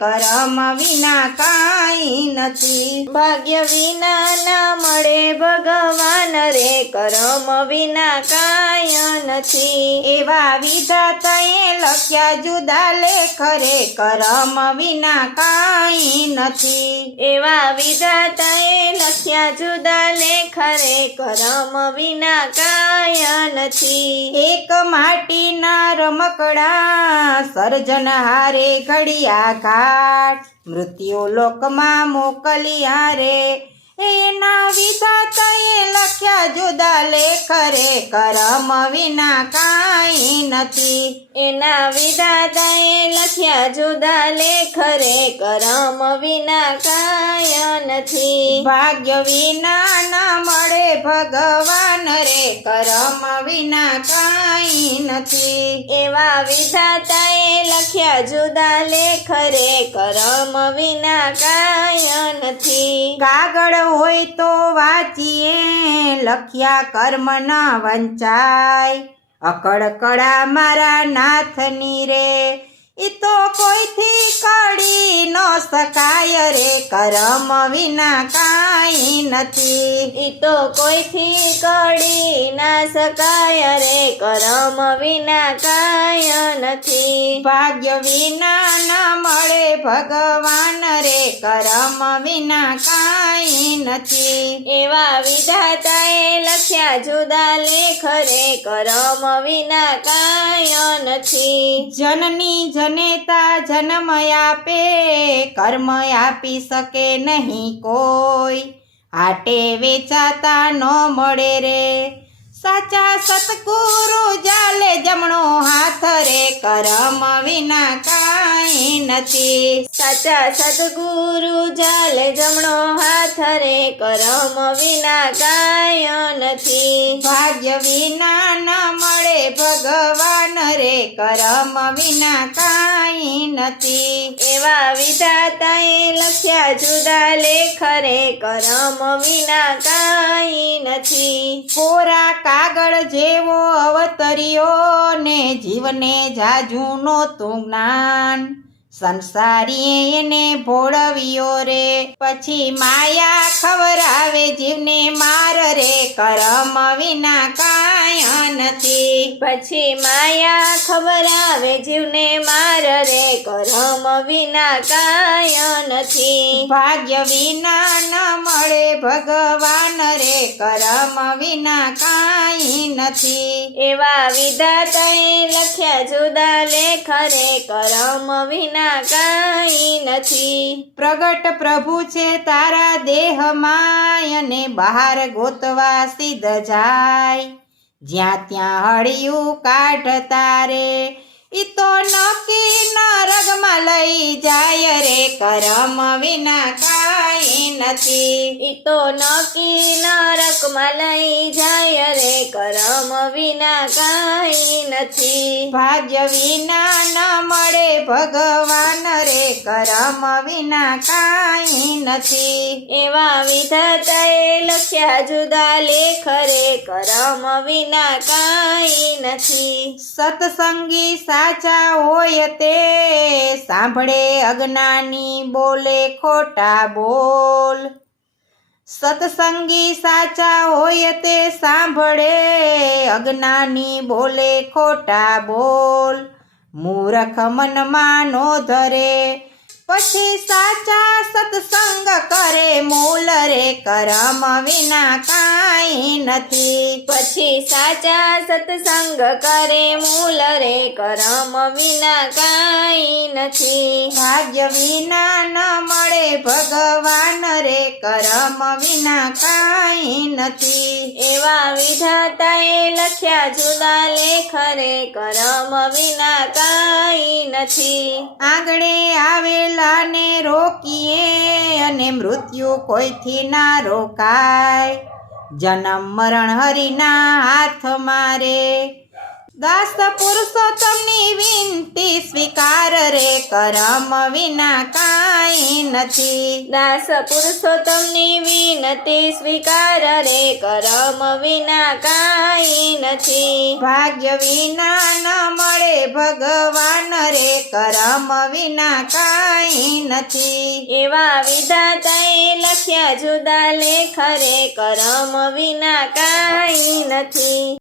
કરમ વિના કાંઈ નથી। ભાગ્ય વિના ના મળે ભગવાન રે, કરમ વિના કાંઈ નથી। એવા વિધાતાએ લખ્યા જુદા લેખ રે, કરમ વિના કાંઈ નથી। એવા વિધાતાએ લખ્યા જુદા લેખ રે, કરમ વિના કાંઈ નથી। એક માટીના રમકડા સર્જનહારે ઘડિયા ઘાટ, મૃત્યુ લોકમાં મોકલ્યા રે, એના વિધાતાએ લખ્યા જુદા લેખ રે, કરમ વિના કાંઈ નથી। એના વિધાતાએ લખ્યા જુદા લેખ રે, કરમ વિના કાંઈ નથી। ભાગ્ય વિના ના મળે ભગવાન રે, કરમ વિના કાંઈ નથી। એવા વિધાતાએ લખ્યા જુદા લેખ રે, કરમ વિના કાંઈ નથી। કાગળ હોય તો વાંચીએ, લખ્યા કર્મ ન વંચાય, અકળ કળા મારા નાથની રે, ઈ તો કોઈથી કાઢી ન શકાય રે, કરમ વિના કાંઈ નથી। ઈ તો કોઈથી કાઢી ના શકાય રે, કરમ વિના કાંઈ નથી। ભાગ્ય વિના ન મળે ભગવાન રે, કરમ વિના કાંઈ નથી। એવા વિધાતાએ લખ્યા જુદા લેખ રે, કરમ વિના કાંઈ નથી। જનની જનેતા જન્મ આપે, કર્મ આપી શકે નહીં કોઈ, હાટે વેચાતા ન મળે રે, સાચા સતગુરુ જાલે જમણો હાથ રે, કરમ વિના કાંઈ નથી। સાચા સદગુરુ જાલે જમણો હાથ રે, કરમ વિના કાંઈ નથી। ભાગ્ય વિના ન મળે ભગવાન રે, કરમ વિના કાંઈ નથી। એવા વિધાતાએ લખ્યા જુદા લેખ રે, કરમ વિના કાંઈ નથી। કોરા કાગળ જેવો અવતર્યો ને, જીવને જાજુ નહોતું જ્ઞાન, સંસારીએ એને ભોળવ્યો રે, પછી માયા ખવરાવે જીવને માર રે, કરમ વિના કાંઈ નથી। પછી માયા ખવરાવે જીવને માર રે, કરમ વિના કાંઈ નથી। ભાગ્ય વિના ન મળે ભગવાન રે, કરમ વિના કાંઈ નથી। એવા વિધાતાએ લખ્યા જુદા લેખ રે, કરમ વિના કાંઈ નથી। પ્રગટ પ્રભુ છે તારા દેહમાં, અને બહાર ગોતવા સિદ્ધ જાય, જ્યાં ત્યાં હળિયું કાઢતા રે, ઈ તો નક્કી નરકમાં લઈ જાય રે, કરમ વિના કાંઈ નથી। ઈ તો નક્કી નરકમાં લઈ જાય રે, કરમ વિના કાંઈ નથી। ભાગ્ય વિના ન મળે ભગવાન રે, કરમ વિના કાંઈ નથી। એવા વિધાતાએ લખ્યા જુદા લેખ રે, કરમ વિના કાંઈ નથી। સત્સંગી સાચા હોય તે, સાંભળે અજ્ઞાની બોલે ખોટા બોલ, સત્સંગી સાચા હોય તે સાંભળે, અજ્ઞાની બોલે ખોટા બોલ, મૂર્ખ મનમાં નો ધરે, પછી સાચા સત્સંગ કરે મૂલ રે, કરમ વિના કાંઈ નથી। પછી સાચા સત્સંગ કરે મૂલ રે, કરમ વિના કાંઈ નથી। ભાગ્ય વિના ન મળે ભગવાન રે, કરમ વિના કાંઈ નથી। એવા વિધાતાએ લખ્યા જુદા લેખ રે, કરમ વિના કાંઈ નથી। આંગણે આવેલા ને રોકીએ, અને મૃત્યુ કોઈથી ના રોકાય, જન્મ મરણ હરિના હાથ મારે, દાસ પુરુષોત્તમની વિનતી સ્વીકાર રે કરમ વિના કાંઈ નથી. દાસ પુરુષોત્તમની વિનતી સ્વીકાર રે કરમ વિના કાંઈ નથી. ભાગ્ય વિના ન મળે ભગવાન રે કરમ વિના કાંઈ નથી. એવા વિધાતાએ લખ્યા જુદા લેખ રે કરમ વિના કાંઈ નથી.